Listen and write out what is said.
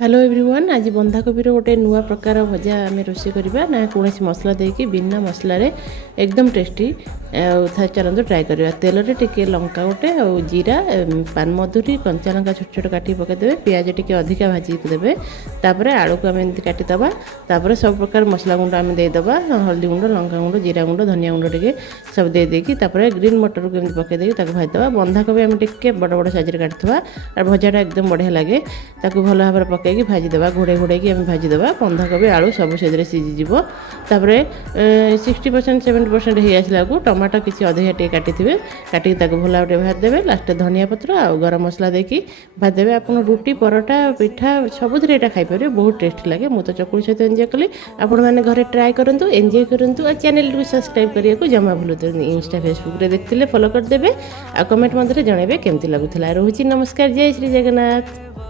Hello everyone आज बंधाकोबी गोटे नुआ प्रकार भजा आम रोषे करवा ना कौन मसला देकी बिना मसलार एकदम टेस्टी चलते ट्राए करवा तेल टे लंका गोटे और जीरा पान मधुरी कंचा लंका छोट छोट काटी पकईदे पिज टे अधिका भाजी देवे तापर आलू को आम काटिदबा तापर सब प्रकार मसला गुंड आम देदेबा हल्दी गुंड लंका गुंड जीरा गुंड धनिया गुंड टे सब देदेकी ग्रीन मटर को पकईदे भाजीदबा बंधाकोबी आम टे बड़ बड़ साइज काटिथवा और भजाटा एकदम बढ़िया लगे भल भाव पक भाजीदे घोड़े घोड़े भाजीदे बंधाकोबी आलू सब से सीझीज 60% 70% हो आसला टमाटो किसी अधिका टे काटिथे काटिक भल भाव भाजदेवे लास्ट धनिया पत्र आ गरम मसला देकी भाजदेवे आप रुटी परोटा पिठा सबुथ यहाँ खाईपर बहुत टेस्टी लगे मुझे चकुली सहित एंजॉय कली आपण मैंने घरे ट्राए करूँ एंजॉय करूँ और चैनल को सब्सक्राइब करने को जमा भूलु इंस्टा फेसबुक रे देखते फॉलो करदे आ कमेंट मध्य जनइबे केमती लगुला रोची नमस्कार जय श्री जगन्नाथ।